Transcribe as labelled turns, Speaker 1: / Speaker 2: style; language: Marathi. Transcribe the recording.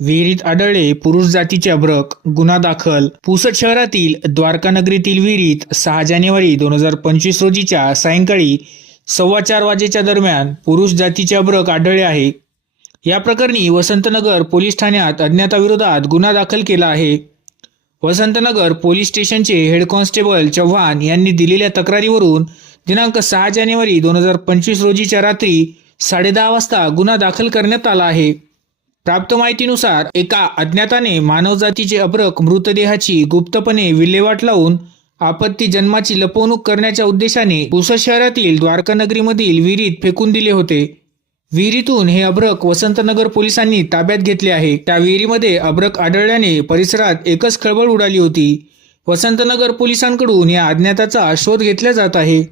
Speaker 1: विहिरीत आढळले पुरुष जातीचे अभ्रक गुन्हा दाखल. पुसद शहरातील द्वारका नगरीतील विहिरीत सहा जानेवारी दोन हजार पंचवीस रोजीच्या सायंकाळी सव्वा चार वाजेच्या दरम्यान पुरुष जातीचे अभ्रक आढळले आहे. या प्रकरणी वसंतनगर पोलीस ठाण्यात अज्ञाताविरोधात गुन्हा दाखल केला आहे. वसंतनगर पोलीस स्टेशनचे हेड कॉन्स्टेबल चव्हाण यांनी दिलेल्या तक्रारीवरून दिनांक सहा जानेवारी दोन हजार पंचवीस रोजीच्या रात्री साडेदहा वाजता गुन्हा दाखल करण्यात आला आहे. प्राप्त माहितीनुसार एका अज्ञाताने मानवजातीचे अब्रक मृतदेहाची गुप्तपणे विल्हेवाट लावून आपत्ती जन्माची लपवणूक करण्याच्या उद्देशाने पुसद शहरातील द्वारकानगरीमधील विहिरीत फेकून दिले होते. विहिरीतून हे अभ्रक वसंतनगर पोलिसांनी ताब्यात घेतले आहे. त्या विहिरीमध्ये अभ्रक आढळल्याने परिसरात एकच खळबळ उडाली होती. वसंतनगर पोलिसांकडून या अज्ञाताचा शोध घेतला जात आहे.